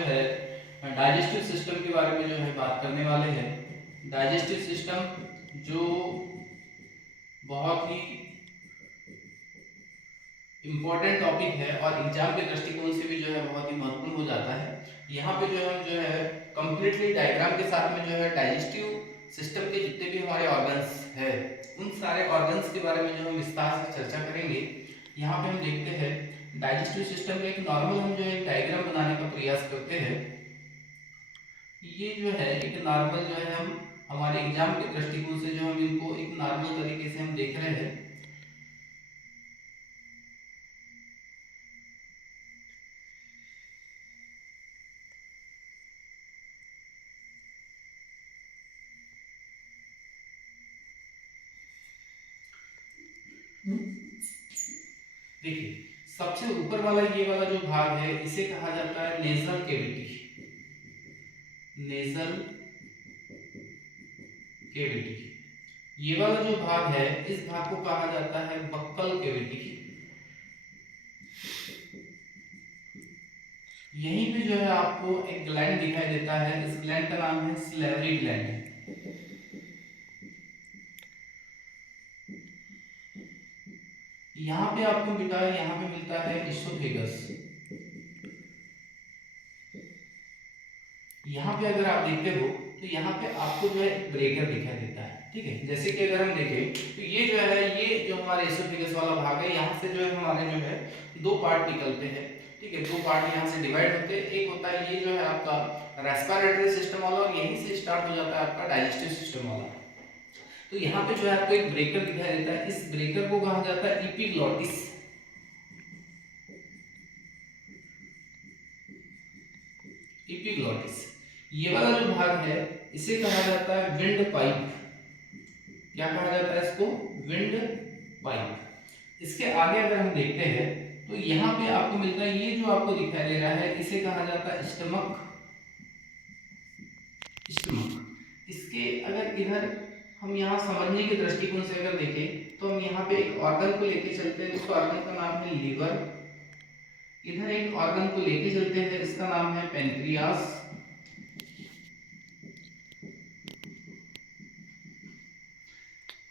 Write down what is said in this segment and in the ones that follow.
जो है digestive system के बारे में जो है बात करने वाले हैं। डाइजेस्टिव सिस्टम जो बहुत ही इम्पोर्टेंट टॉपिक है और एग्जाम के दृष्टिकोण से भी जो है बहुत ही महत्वपूर्ण हो जाता है। यहाँ पे जो हम जो है कंप्लीटली डायग्राम के साथ में जो है डाइजेस्टिव सिस्टम के जितने भी हमारे ऑर्गन्स है उन सारे ऑर्गन्स के बारे में जो हम विस्तार से चर्चा करेंगे। यहाँ पे हम देखते हैं डाइजेस्टिव सिस्टम का एक नॉर्मल हम जो है डायग्राम बनाने का प्रयास करते हैं। ये जो है एक नॉर्मल जो है हम हमारे एग्जाम के दृष्टिकोण से जो हम इनको एक नॉर्मल तरीके से हम देख रहे हैं। देखिए सबसे ऊपर वाला ये वाला जो भाग है इसे कहा जाता है नेजल केविटी। Nasal cavity. ये वाला जो भाग है इस भाग को कहा जाता है बक्कल केविटी। यहीं पे जो है आपको एक ग्लैंड दिखाई देता है, इस ग्लैंड का नाम है सलेवरी ग्लैंड। यहाँ पे आपको बेटा यहाँ पे मिलता है इसोफेगस। यहाँ पे अगर आप देखते हो तो यहाँ पे आपको जो है एक ब्रेकर दिखाई देता है, ठीक है। जैसे कि अगर हम देखें तो ये जो है ये जो हमारे इसोफेगस वाला भाग है यहाँ से जो है हमारे जो है दो पार्ट निकलते हैं, ठीक है। दो पार्ट यहाँ से डिवाइड होते हैं। एक होता है ये जो है आपका रेस्पिरेटरी सिस्टम वाला और यहीं से स्टार्ट हो जाता है आपका डाइजेस्टिव सिस्टम वाला। तो यहाँ पे जो है आपको एक ब्रेकर दिखाई देता है, इस ब्रेकर को कहा जाता है एपिग्लॉटिस। एपिग्लॉटिस। ये वाला जो भाग है इसे कहा जाता है विंड पाइप। क्या कहा जाता है इसको? Wind pipe. इसके आगे अगर हम देखते हैं तो यहाँ पे आपको मिलता है ये जो आपको दिखाई दे रहा है इसे कहा जाता है स्टमक। स्टमक। इसके अगर इधर हम यहाँ समझने के दृष्टिकोण से अगर देखें तो हम यहाँ पे एक ऑर्गन को लेके चलते हैं, उस ऑर्गन का नाम है लीवर। इधर एक ऑर्गन को लेके चलते हैं, इसका नाम है पेनक्रियास।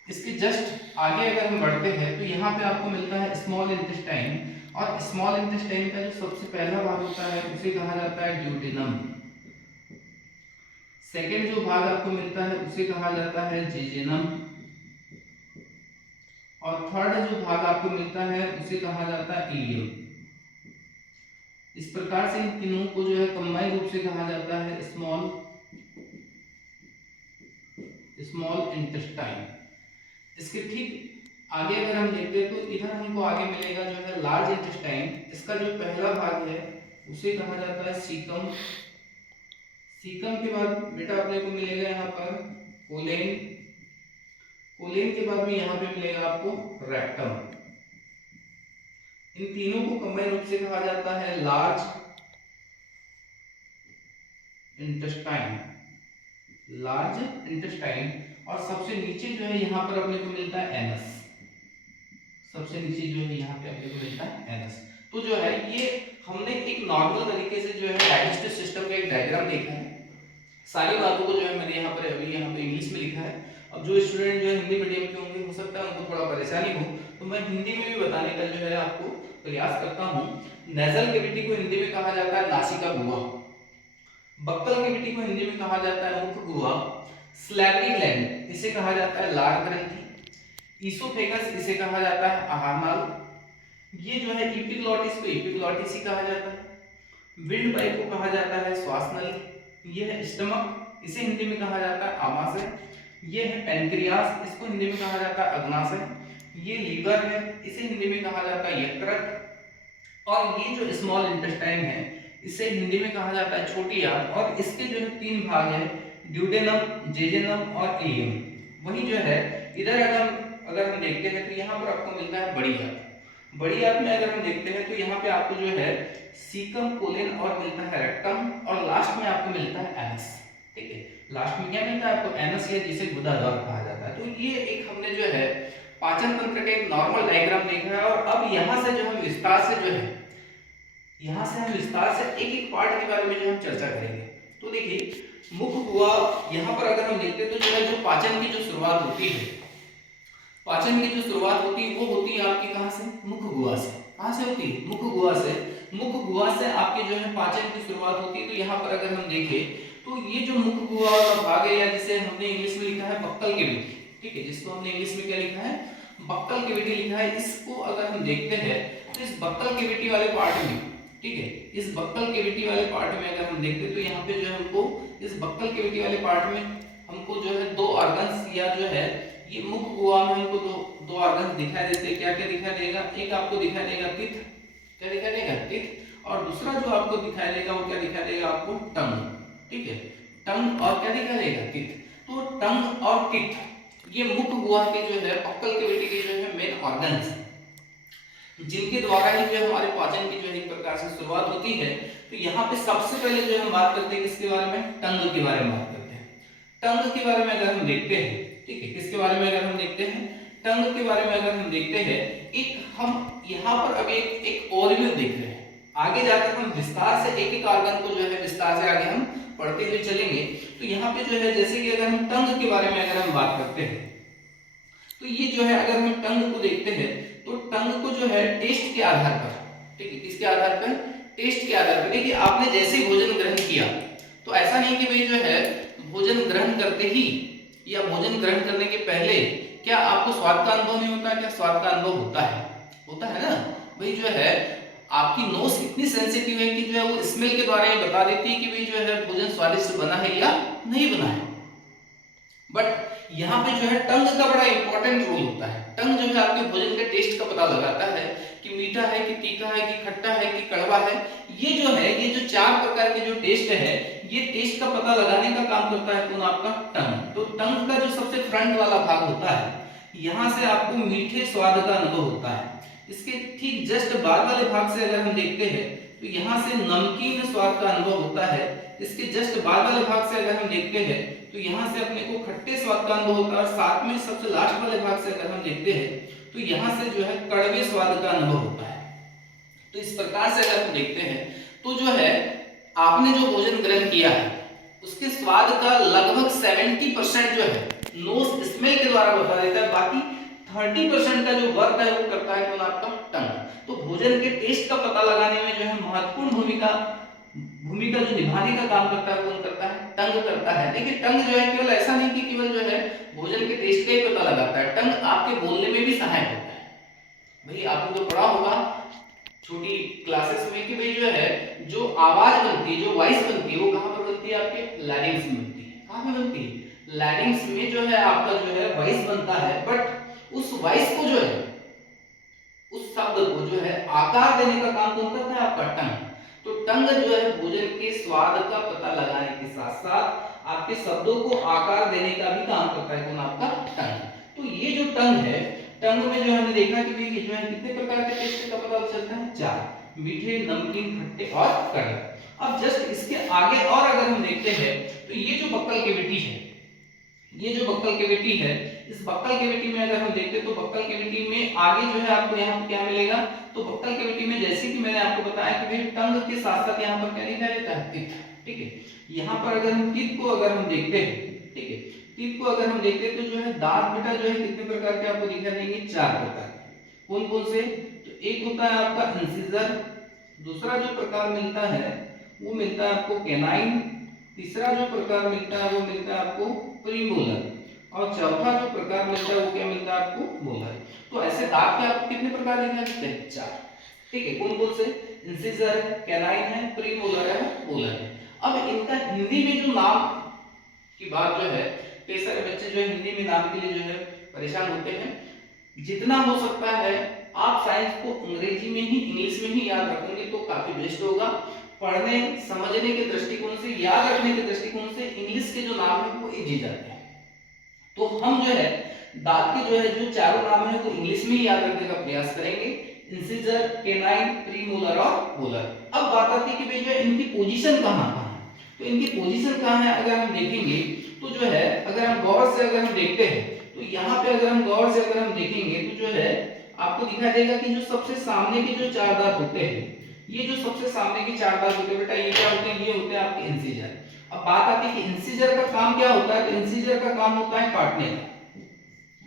इसके जस्ट आगे अगर हम बढ़ते हैं तो यहाँ पे आपको मिलता है स्मॉल इंटेस्टाइन, और स्मॉल इंटेस्टाइन का जो सबसे पहला भाग होता है उसे कहा जाता है ड्यूडेनम। सेकेंड जो भाग आपको मिलता है उसे कहा जाता है जेजेनम, और थर्ड जो भाग आपको मिलता है उसे कहा जाता है इलियम। इस प्रकार से इन तीनों को जो है कंबाइन रूप से कहा जाता है स्मॉल इंटेस्टाइन। इसके ठीक आगे अगर हम देखते हैं तो इधर हमको आगे मिलेगा जो है लार्ज इंटेस्टाइन। इसका जो पहला भाग है उसे कहा जाता है सीकम। सीकम के बाद बेटा अपने को मिलेगा यहाँ पर कोलेन। कोलेन के बाद में यहाँ पे मिलेगा आपको रेक्टम। इन तीनों को कंबाइन रूप से कहा जाता है लार्ज इंटेस्टाइन। Large intestine. और सबसे नीचे जो है यहाँ पर अपने को मिलता है एनस। सबसे नीचे जो है यहाँ पे अपने को मिलता है एनस। तो जो है ये हमने एक नॉर्मल तरीके से जो है डाइजेस्टिव सिस्टम का एक डायग्राम देखा है। सारी बातों को जो है मैंने यहाँ पर अभी यहाँ पे इंग्लिश में लिखा है। अब जो स्टूडेंट जो है हिंदी मीडियम के होंगे हो सकता है उनको थोड़ा परेशानी हो, तो मैं हिंदी में भी बताने का जो है आपको प्रयास करता हूँ। नेजल कैविटी को हिंदी में कहा जाता है नासिका गुहा। बक्कल कैविटी को हिंदी में कहा जाता है मुख गुहा। स्लैवरी ग्लैंड इसे कहा जाता है लार ग्रंथि। ईसोफेगस इसे कहा जाता है आहार नाल। ये जो है एपिग्लॉटिस को एपिग्लॉटिस ही कहा जाता है। विंड पाइप को कहा जाता है श्वास नली। ये है स्टमक, इसे हिंदी में कहा जाता है आमाशय। ये है पेनक्रियास, इसको हिंदी में कहा जाता है अग्नाशय। ये लीवर है, इसे हिंदी में कहा जाता है यकृत। और ये जो स्मॉल इंटेस्टाइन है इसे हिंदी में कहा जाता है छोटी आंत। और इसके जो है तीन भाग है, ड्यूडेनम, जेजेनम और इलियम। वही जो है इधर अगर हम देखते हैं तो यहाँ पर आपको मिलता है बड़ी आंत। बड़ी आंत में अगर हम देखते हैं तो यहाँ पे आपको जो है सीकम, कोलेन और मिलता है रेक्टम, और लास्ट में आपको मिलता है एनस, ठीक है। लास्ट में क्या मिलता है आपको? एनस, या जिसे गुदा द्वार कहा जाता है। तो ये एक हमने जो है पाचन तंत्र का एक नॉर्मल डायग्राम देखा है। और अब यहाँ से जो हम विस्तार से जो है यहाँ से हम विस्तार से एक एक पार्ट के बारे में जो हम चर्चा करेंगे। तो देखिए मुख गुहा, यहाँ पर अगर हम देखते हैं तो जो है जो पाचन की जो शुरुआत होती है, पाचन की जो शुरुआत होती है वो होती है आपकी कहाँ से, मुख गुहा से। कहाँ से होती है, मुख गुहा से। मुख गुहा से आपके जो है पाचन की शुरुआत होती है। तो यहाँ पर अगर हम देखें तो ये जो मुख गुहा वाला भाग है, या जिसे हमने इंग्लिश में लिखा है बक्कल कैविटी, ठीक है, जिसको हमने इंग्लिश में क्या लिखा है, बक्कल कैविटी लिखा है। इसको अगर हम देखते हैं तो इस बक्कल कैविटी वाले पार्ट में, ठीक है, इस बक्कल कैविटी वाले पार्ट में अगर हम देखते हैं तो यहाँ पे जो है हमको इस बक्कल कैविटी वाले पार्ट में हमको जो है दो ऑर्गन्स, या जो है ये मुख गुहा में हमको दो ऑर्गन्स दिखाई देते हैं। क्या क्या दिखाई देगा, एक आपको दिखाई देगा तित, क्या दिखाई देगा, तित, और दूसरा जो आपको दिखाई देगा वो क्या दिखाई देगा आपको, टंग, ठीक है, टंग और क्या दिखाई देगा, तित। तो टंग और तित ये मुख गुहा के जो है बक्कल कैविटी के जो है मेन ऑर्गन्स हैं, जिनके द्वारा ही जो हमारे पाचन की जो है एक प्रकार से शुरुआत होती है। तो यहाँ पे सबसे पहले जो हम बात करते हैं किसके बारे में, टंग के बारे में बात करते हैं। टंग के बारे में अगर हम देखते हैं, ठीक है, किसके बारे में अगर हम देखते हैं, टंग के बारे में अगर हम देखते हैं, एक हम यहाँ पर अभी एक ओवरव्यू देख रहे हैं। आगे जाकर हम विस्तार से एक एक ऑर्गन को जो है विस्तार से आगे हम पढ़ते हुए चलेंगे। तो यहाँ पे जो है जैसे कि अगर हम टंग के बारे में अगर हम बात करते हैं तो ये जो है अगर हम टंग को देखते हैं तो टंग को जो है टेस्ट के आधार पर, ठीक है, किसके आधार पर, टेस्ट के आधार पर। देखिए आपने जैसे ही भोजन ग्रहण किया तो ऐसा नहीं कि भाई जो है भोजन ग्रहण करते ही या भोजन ग्रहण करने के पहले क्या आपको स्वाद का अनुभव नहीं होता, क्या स्वाद का अनुभव होता है, होता है ना भाई। जो है आपकी नोज इतनी सेंसिटिव है कि जो है वो स्मेल के द्वारा ये बता देती है कि भाई जो है भोजन स्वादिष्ट बना है या नहीं बना है। बट यहाँ पे जो है टंग का बड़ा इंपॉर्टेंट रोल होता है। टंग जो है आपके भोजन के टेस्ट का पता लगाता है कि मीठा है कि तीखा है कि खट्टा है कि कड़वा है। ये जो है ये जो चार प्रकार के जो टेस्ट है ये टेस्ट का पता लगाने का काम करता है कौन, आपका टंग। तो टंग का जो सबसे फ्रंट वाला भाग होता है यहाँ से आपको मीठे स्वाद का अनुभव होता है। इसके ठीक जस्ट बाद वाले भाग से अगर हम देखते हैं तो यहाँ से नमकीन स्वाद का अनुभव होता है। इसके जस्ट बाद वाले भाग से अगर हम देखते हैं तो यहाँ से अपने को खट्टे स्वाद का अनुभव होता है। और साथ में सबसे लास्ट वाले भाग से अगर हम देखते हैं तो यहाँ से जो है कड़वे स्वाद का अनुभव होता है। तो इस प्रकार से अगर हम देखते हैं तो जो है आपने जो भोजन ग्रहण किया है उसके स्वाद का लगभग 70% जो है नोज स्मेल के द्वारा बता देता है। बाकी 30% का जो वर्क है वो करता है कौन, आपका टंग। तो भोजन के टेस्ट का पता लगाने में जो है महत्वपूर्ण भूमिका जो निभाने का काम करता है कौन करता है, टंग करता है। देखिए टंग जो है केवल ऐसा नहीं कि केवल जो है भोजन के टेस्ट का ही पता लगाता है, टंग आपके बोलने में भी सहायक होता है। भाई आपने तो पढ़ा होगा छोटी क्लासेस में कि भाई जो है जो आवाज बनती है, जो वॉइस बनती है वो कहाँ पर बनती है, आपके लैरिंग्स में बनती है। कहाँ पे बनती है, लैरिंग्स में जो है आपका जो है वॉइस बनता है। बट उस वॉइस को जो है उस शब्द को जो है आकार देने का काम कौन करता है, आपका टंग। तो टंग जो है भोजन के स्वाद का पता लगाने के साथ साथ आपके शब्दों को आकार देने का भी काम करता है कौन, आपका टंग। तो ये जो टंग है, टंग में जो हमने देखा कि भाई जो है कितने प्रकार के टेस्ट का पता चलता है, चार, मीठे, नमकीन, खट्टे और कड़वे। अब जस्ट इसके आगे और अगर हम देखते हैं तो ये जो बक्कल कैविटी है, ये जो बक्कल कैविटी है, इस बक्कल कैविटी में अगर हम देखते हैं तो बक्कल कैविटी में आगे जो है आपको यहाँ क्या मिलेगा, तो बक्कल कैविटी में जैसे कि मैंने आपको बताया कि भाई टंग के साथ साथ यहाँ पर क्या दिखाई देता है, टीथ, ठीक है। यहाँ पर अगर हम टीथ को अगर हम देखते हैं, ठीक है, टीथ को अगर हम देखते हैं तो जो है दांत बेटा जो है कितने प्रकार के आपको दिखाई देंगे, चार प्रकार के। कौन कौन से, तो एक होता है आपका इंसिजर, दूसरा जो प्रकार मिलता है वो मिलता है आपको कैनाइन, तीसरा जो प्रकार मिलता है वो मिलता है आपको प्रीमोलर, और चौथा जो प्रकार मिलता है वो क्या मिलता है आपको, मोलर। तो ऐसे दांत के आपको कितने प्रकार दिखाई देते हैं, चार, ठीक है। कौन कौन से, इंसिजर है, कैनाइन है, प्रीमोलर है, मोलर है। अब इनका हिंदी में जो नाम की बात जो है, कई सारे बच्चे जो है हिंदी में नाम के लिए जो है परेशान होते हैं। जितना हो सकता है आप साइंस को अंग्रेजी में ही, इंग्लिश में ही याद रखेंगे तो काफी बेस्ट होगा। पढ़ने समझने के दृष्टिकोण से, याद रखने के दृष्टिकोण से इंग्लिश के जो नाम है वो इजी जाते हैं। तो हम जो है दांत के जो है जो चारों नाम है वो इंग्लिश में ही याद रखने का प्रयास करेंगे, इंसिजर, कैनाइन, प्रीमोलर और मोलर। अब बात आती है कि भाई जो है इनकी पोजीशन कहाँ है, तो इनकी पोजीशन कहाँ है अगर हम देखेंगे तो जो है अगर हम गौर से अगर हम देखते हैं तो यहाँ पे अगर हम गौर से अगर हम देखेंगे तो जो है आपको दिखाई देगा कि जो सबसे सामने के जो चार दांत होते हैं ये जो सबसे सामने की चार दांत होते हैं बेटा, ये क्या होते हैं? ये होते हैं आपके इंसीजर। अब बात आती है कि इंसीजर का काम क्या होता है, तो इंसीजर का काम होता है काटने का।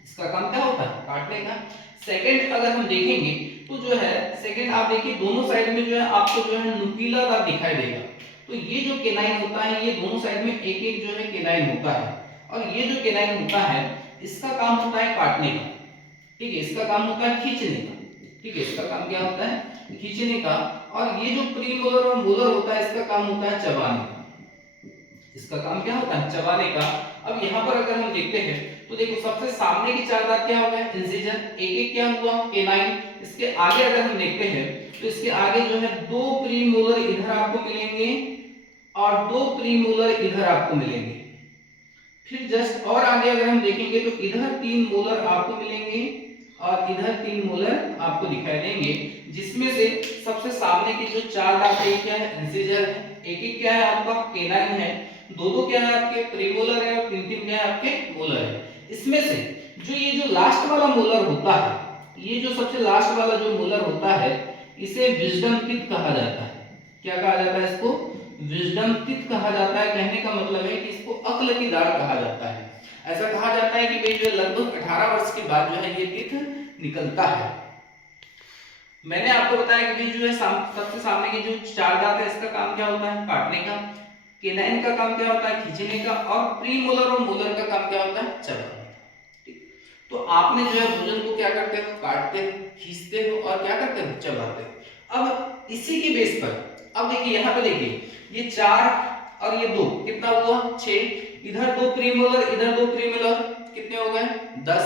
इसका काम क्या होता है? काटने का। सेकंड अगर हम देखेंगे तो जो है सेकंड आप देखिए दोनों साइड में जो है आपको जो है नुकीला दांत दिखाई देगा। तो ये जो केनाइन होता है ये दोनों साइड में एक एक जो है केनाइन होता है, और ये जो केनाइन होता है इसका काम होता है काटने का, ठीक है, इसका काम होता है खींचने का, ठीक है, इसका काम क्या होता है? खींचने का। और ये जो प्रीमोलर और मोलर होता है इसका काम होता है चबाने का, इसका काम क्या होता है? चबाने का। अब यहाँ पर अगर हम देखते हैं तो देखो सबसे सामने की चार दांत क्या हो गए? इंसिजन, एक एक क्या हुआ? केनाइन। इसके आगे अगर हम देखते हैं तो इसके आगे जो है दो प्रीमोलर इधर आपको मिलेंगे और दो प्रीमोलर इधर आपको मिलेंगे। फिर जस्ट और आगे अगर हम देखेंगे तो इधर तीन मोलर आपको मिलेंगे और इधर तीन मोलर आपको दिखाई देंगे, जिसमें से सबसे सामने की जो चार दांत है क्या है? इंसिजर है, एक एक क्या है आपका? केनाइन है, दो दो क्या है आपके? प्रीमोलर है, और तीन तीन क्या है आपके? मोलर है। इसमें से जो ये जो लास्ट वाला मोलर होता है, ये जो सबसे लास्ट वाला जो मोलर होता है इसे विजडम टीथ कहा जाता है। क्या कहा जाता है इसको? विजडम टीथ कहा जाता है। कहने का मतलब है कि इसको अक्ल की दाढ़ कहा जाता है। ऐसा कहा जाता है कि भाई जो लगभग 18 वर्ष के बाद जो है ये टीथ निकलता है। मैंने आपको बताया कि जो है सबसे सामने की जो चार दांत है इसका काम क्या होता है? काटने का। केनाइन का काम क्या होता है? खींचने का। और प्रीमोलर और मोलर का काम क्या होता है? चबाने का। ठीक, तो आपने जो है भोजन को क्या करते हो? काटते हो, खींचते हो और क्या करते हो? चबाते हो। अब इसी की बेस पर अब देखिए यहाँ पे देखिए ये चार और ये दो कितना हुआ? 6। इधर दो प्रीमोलर इधर दो प्रीमोलर कितने हो गए? 10।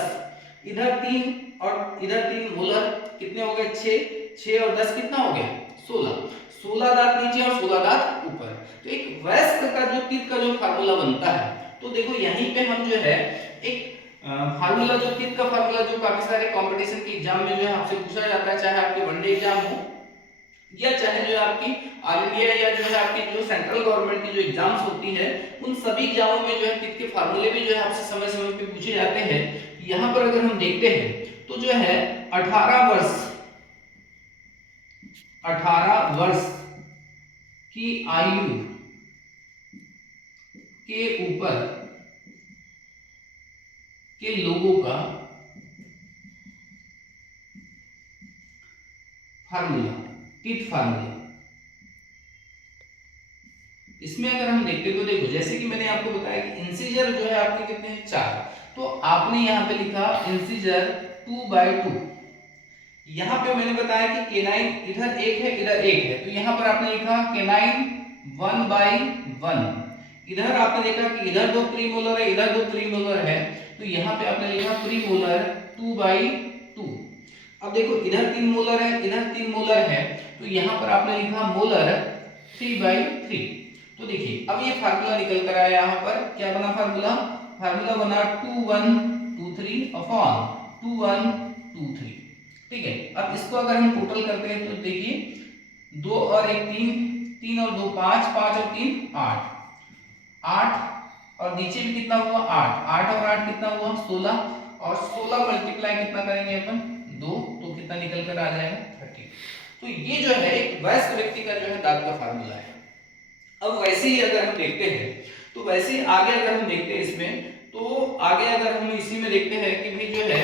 इधर 3 और इधर 3 मोलर कितने हो गए? 6। 6 और 10 कितना हो गया? 16। 16 दांत नीचे और 16 दांत ऊपर। तो एक वयस्क का जो टीथ का जो फार्मूला बनता है, तो देखो यहीं पे हम जो है एक फार्मूला जो टीथ का फार्मूला जो काफी सारे कंपटीशन के एग्जाम में जो है आपसे पूछा जाता है, चाहे आपके वनडे एग्जाम हो या चाहे जो है आपकी ऑल इंडिया या जो है आपकी जो सेंट्रल गवर्नमेंट की जो एग्जाम्स होती है उन सभी एग्जामों में जो है टीथ के फार्मूले भी जो है आपसे समय समय पे पूछे जाते हैं। यहाँ पर अगर हम देखते हैं तो जो है 18 वर्ष की आयु के ऊपर के लोगों का फार्मूला, टीथ फार्मूला, इसमें अगर हम देखते तो देखो जैसे कि मैंने आपको बताया कि इंसिजर जो है आपके कितने हैं? 4। तो आपने यहाँ पे लिखा इंसिजर 2/2। यहाँ पे मैंने बताया कि केनाइन इधर एक है इधर एक है, तो यहाँ पर आपने लिखा केनाइन 1/1। इधर आपने देखा कि इधर दो प्रीमोलर है इधर दो प्रीमोलर है, तो यहाँ पे आपने लिखा प्रीमोलर 2/2। अब देखो इधर 3 मोलर है इधर 3 मोलर है, तो यहाँ पर आपने लिखा मोलर 3/3। तो देखिए अब ये फार्मूला निकल कर आया। यहाँ पर क्या बना फार्मूला? फार्मूला बना 2123 अपॉन 2123। ठीक है, अब इसको अगर हम टोटल करते हैं तो देखिए 2 और 1 3, 3 और 2 5, 5 और 3 8, 8 और नीचे भी कितना हुआ? 8, 8 और 8 कितना हुआ? 16, और 16 मल्टीप्लाई कितना करेंगे अपन? 2, तो कितना निकल कर आ जाएगा? 30। तो ये जो है एक वयस्क व्यक्ति का जो है दांत का फार्मूला है। अब वैसे ही अगर हम देखते हैं तो वैसे ही आगे अगर हम देखते हैं इसमें, तो आगे अगर हम इसी में देखते हैं कि भाई जो है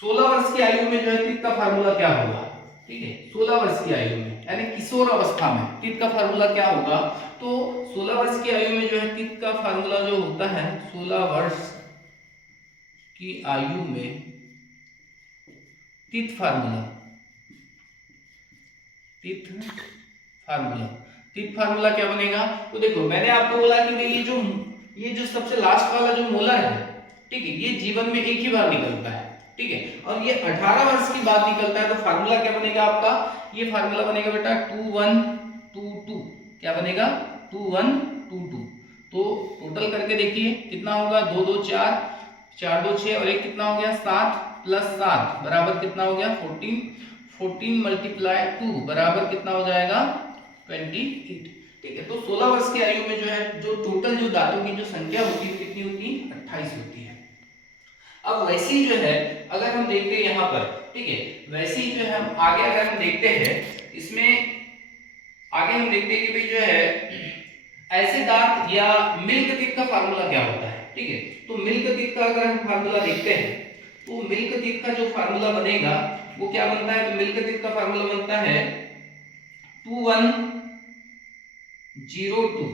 16 वर्ष की आयु में जो है टीथ का फार्मूला क्या होगा? ठीक है, 16 वर्ष की आयु में यानी किशोर अवस्था में टीथ का फार्मूला क्या होगा? तो 16 वर्ष की आयु में जो है टीथ का फार्मूला जो होता है 16 वर्ष की आयु में टीथ फार्मूला, टीथ फार्मूला क्या बनेगा? तो देखो मैंने आपको बोला कि भाई ये जो सबसे लास्ट वाला जो मोलर है, ठीक है, ये जीवन में एक ही बार निकलता है, ठीक है, और ये 18 वर्ष की बाद निकलता है। तो फार्मूला क्या बनेगा आपका? ये फार्मूला बनेगा बेटा 2122। क्या बनेगा? 2122। तो टोटल करके देखिए कितना होगा? 2 2 4, 4 2 6 और एक कितना हो गया? 7 + 7 बराबर कितना हो गया? 14। 14 × 2 बराबर कितना हो जाएगा? 28। ठीक है, तो 16 वर्ष की आयु में जो है जो टोटल जो दांतों की जो संख्या होती है कितनी होती है? 28 होती है। अब वैसे ही जो है अगर हम देखते हैं यहाँ पर ठीक है। वैसे ही जो है हम आगे अगर हम देखते हैं, इसमें आगे हम देखते हैं कि भाई जो है ऐसे दांत या मिल्क टीथ का फार्मूला क्या होता है। ठीक है, तो मिल्क टीथ का अगर हम फार्मूला देखते हैं तो मिल्क टीथ का जो फार्मूला बनेगा वो क्या बनता है, तो मिल्क टीथ का फार्मूला बनता है 2102।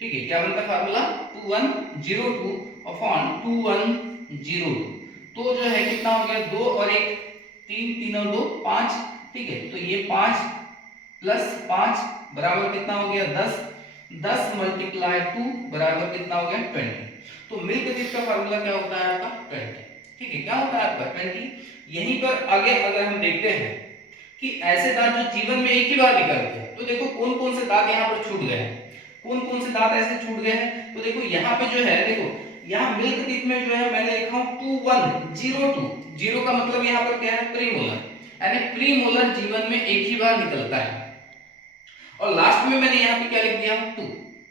ठीक है, क्या बनता है फार्मूला 2102 अपॉन 2102। तो जो है कितना हो गया, 2 और 1 3, 3 और 2 5। ठीक है, तो ये 5 प्लस 5 बराबर कितना हो गया 10। 10 मल्टीप्लाई 2 बराबर कितना हो गया 20। तो मिल्क टीथ का फार्मूला क्या होता है आपका 20। ठीक है, क्या होता है आपका 20। यहीं पर आगे अगर हम देखते हैं कि ऐसे दांत जो जीवन में एक ही बार निकलते हैं, तो देखो कौन कौन से दांत यहाँ पर छूट गए हैं, कौन कौन से दांत ऐसे छूट गए हैं। तो देखो यहाँ पे जो है, देखो यहाँ मिल्क टीथ में जो है मैंने लिखा हूं 2102। जीरो का मतलब यहाँ पर क्या है, प्रीमोलर, यानी प्रीमोलर जीवन में एक ही बार निकलता है। और लास्ट में मैंने यहाँ पे क्या लिख दिया 2,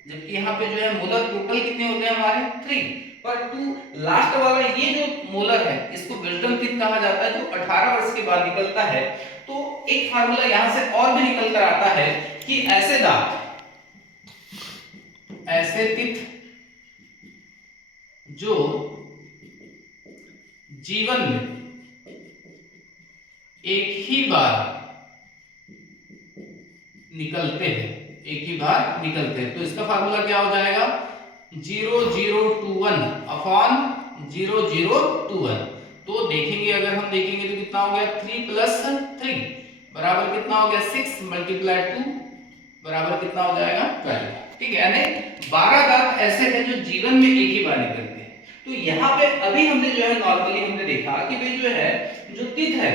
जबकि यहाँ पे जो है मोलर टोटल कितने होते हैं हमारे 3, पर 2 लास्ट वाला ये जो मोलर है इसको विजडम टीथ कहा जाता है, जो 18 वर्ष के बाद निकलता है। तो एक फार्मूला यहां से और भी निकल कर आता है कि ऐसे दांत, ऐसे टीथ जो जीवन में एक ही बार निकलते हैं, एक ही बार निकलते हैं, तो इसका फार्मूला क्या हो जाएगा 0021 अपॉन 0021। तो देखेंगे, अगर हम देखेंगे तो कितना हो गया 3 प्लस 3 बराबर कितना हो गया 6 मल्टीप्लाई 2 बराबर कितना हो जाएगा 12। ठीक है, यानी 12 दांत ऐसे हैं जो जीवन में एक ही बार निकलते हैं। तो यहाँ पे अभी हमने जो है नॉर्मली हमने देखा कि भाई जो है जो टीथ है,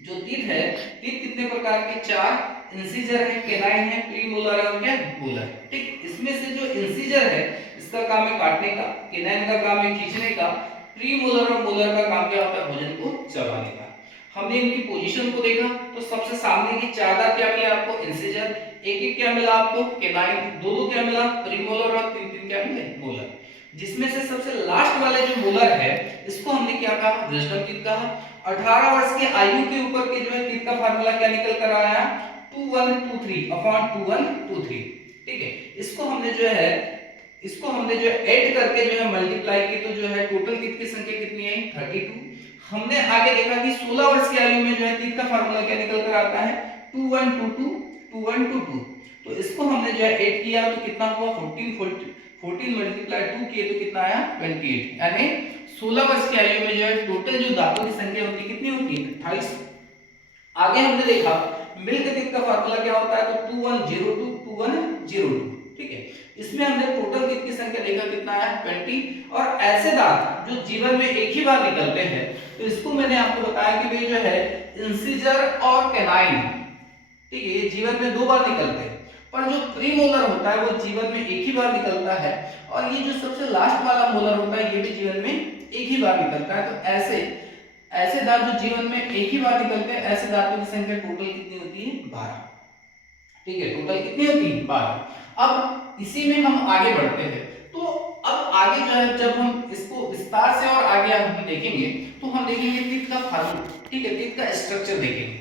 जो टीथ है, टीथ कितने प्रकार के, 4 इंसिजर है, केनाइन है, प्रीमोलर और क्या मोलर। ठीक, इसमें से जो इंसिजर है इसका काम है काटने का, केनाइन का काम है खींचने का, प्रीमोलर और मोलर का काम क्या होता है भोजन को चबाने का। हमने इनकी पोजीशन को देखा तो सबसे सामने की 4 दांत क्या मिले आपको इंसिजर, एक एक क्या मिला आपको केनाइन, दो दो क्या मिला प्रीमोलर और तीन तीन क्या मिले मोलर। जिसमें से सबसे लास्ट वाले जो मोलर है इसको हमने क्या कहा विजडम टीथ कहा। 18 वर्ष की आयु के ऊपर के जो है टीथ का फार्मूला क्या निकल कर आया 2123 अपॉन 2123। ठीक है, इसको हमने जो है ऐड करके जो है मल्टीप्लाई की तो जो है टोटल टीथ की संख्या कितनी आई 32। हमने आगे देखा कि 16 वर्ष की आयु में जो है टीथ का फार्मूला क्या निकल कर आता है 2122 2122। तो इसको हमने जो है ऐड किया तो कितना हुआ 14 मल्टीप्लाई 2 किए तो कितना आया 28। यानी 16 वर्ष की आयु में जो है टोटल जो दांतों की संख्या होती कितनी होती है 28। आगे हमने देखा मिल्क टीथ का फार्मूला क्या होता है तो 2102 ठीक है, इसमें हमने टोटल टीथ की संख्या देखा कितना आया 20। और ऐसे दांत जो जीवन में एक ही बार निकलते हैं तो इसको मैंने आपको बताया कि वे जो है इंसिजर और केनाइन। ठीक है, ये जीवन में 2 बार निकलते हैं, पर जो प्रीमोलर होता है वो जीवन में एक ही बार निकलता है, और ये जो सबसे लास्ट वाला मोलर होता है ये भी जीवन में एक ही बार निकलता है। तो ऐसे दांत जो जीवन में एक ही बार निकलते हैं, ऐसे दांतों की संख्या टोटल कितनी होती है 12। ठीक है, टोटल कितनी होती है 12। अब इसी में हम आगे बढ़ते हैं, तो अब आगे जो है जब हम इसको विस्तार से और आगे हम देखेंगे तो हम देखेंगे टीथ का फार्मूला। ठीक है, टीथ का स्ट्रक्चर देखेंगे।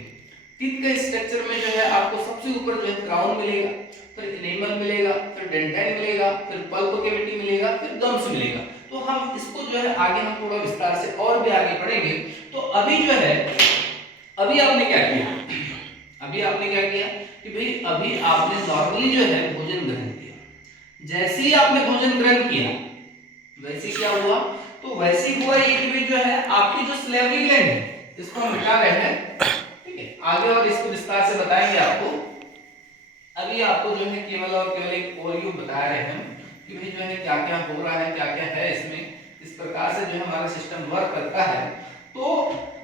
टीथ के स्ट्रक्चर में जो है आपको सबसे ऊपर जो है क्राउन मिलेगा, फिर इनेमल मिलेगा, फिर डेंटाइन मिलेगा, फिर पल्प कैविटी मिलेगा, फिर गम्स मिलेगा। तो हम इसको जो है आगे हम थोड़ा विस्तार से और भी आगे पढ़ेंगे। तो अभी जो है अभी आपने क्या किया कि भाई अभी आपने नॉर्मली जो है भोजन ग्रहण किया। जैसे ही आपने भोजन ग्रहण किया वैसे क्या हुआ, तो वैसे हुआ ये कि भाई जो है आपकी जो सलेवरी ग्लैंड है इसको हम मिटा रहे हैं। आगे और इसको विस्तार से बताएंगे आपको। अभी आपको जो है केवल और केवल एक ओवरव्यू बता रहे हैं कि भाई जो है क्या क्या हो रहा है, क्या क्या है इसमें, इस प्रकार से जो है हमारा सिस्टम वर्क करता है। तो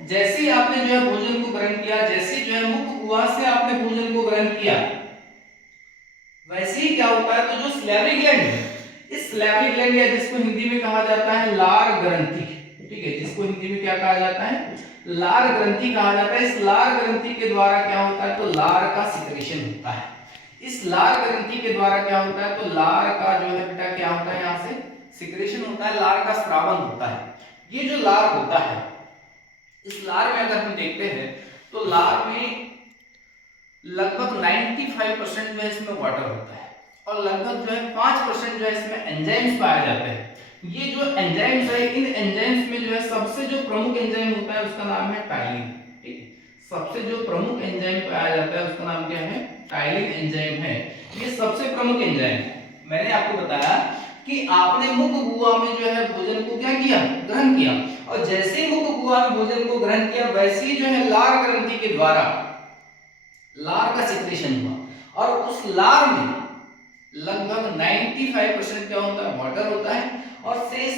जैसे ही आपने जो है भोजन को ग्रहण किया, जैसे जो है मुख गुहा से आपने भोजन को ग्रहण किया, वैसे ही क्या होता है तो जो सलेवरी ग्लैंड है, इस सलेवरी ग्लैंड या जिसको हिंदी में कहा जाता है लार ग्रंथि, ठीक है, जिसको हिंदी में क्या कहा जाता है लार ग्रंथि कहा जाता है। इस लार ग्रंथि के द्वारा क्या होता है तो लार का सिक्रेशन होता है। इस लार ग्रंथि के द्वारा क्या होता है तो लार का जो है बेटा क्या होता है यहाँ से सिक्रेशन होता है, लार का स्रावन होता है। ये जो लार होता है इस लार में अगर हम देखते हैं तो लार में लगभग 95% जो है इसमें वाटर होता है और लगभग जो है 5% जो है इसमें एंजाइम्स पाए जाते हैं। ये जो एंजाइम्स है, इन एंजाइम्स में जो है सबसे जो प्रमुख एंजाइम होता है उसका नाम है टाइलिन। ठीक है, सबसे जो प्रमुख एंजाइम पाया जाता है उसका नाम क्या है? टाइलिन एंजाइम है। ये सबसे प्रमुख एंजाइम है। मैंने आपको बताया कि आपने मुख गुहा में जो है भोजन को क्या किया? ग्रहण किया, और जैसे ही मुख गुहा में भोजन को ग्रहण किया वैसे ही जो है लार ग्रंथि के द्वारा लार का सिक्रेशन हुआ और उस लार में लगभग 95% क्या होता है? वाटर होता है और शेष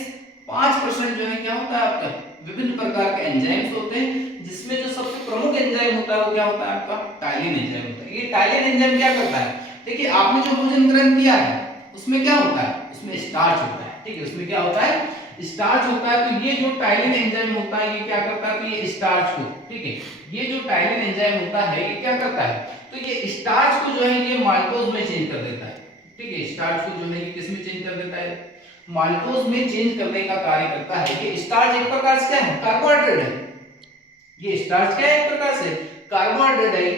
5% जो है क्या होता है आपका? विभिन्न प्रकार के एंजाइम्स होते हैं, जिसमें जो सबसे प्रमुख एंजाइम होता है वो क्या होता है आपका? टाइलिन एंजाइम होता है। ये टाइलिन एंजाइम क्या करता है? देखिए, आपने जो भोजन ग्रहण किया है उसमें क्या होता है? उसमें स्टार्च होता है। ठीक है, उसमें क्या होता है? स्टार्च होता है। तो ये जो टाइलिन एंजाइम होता है ये क्या करता है? तो ये स्टार्च को, ठीक है, ये जो टाइलिन एंजाइम होता है ये क्या करता है? तो ये स्टार्च को जो है ये माल्टोज में चेंज कर देता है। ठीक है, स्टार्च को जो है ये किस में चेंज कर देता है? माल्टोज में चेंज करने का कार्य करता है। ये स्टार्च एक प्रकार से क्या है? कार्बोहाइड्रेट है। ये स्टार्च क्या है? एक प्रकार से कार्बोहाइड्रेट है।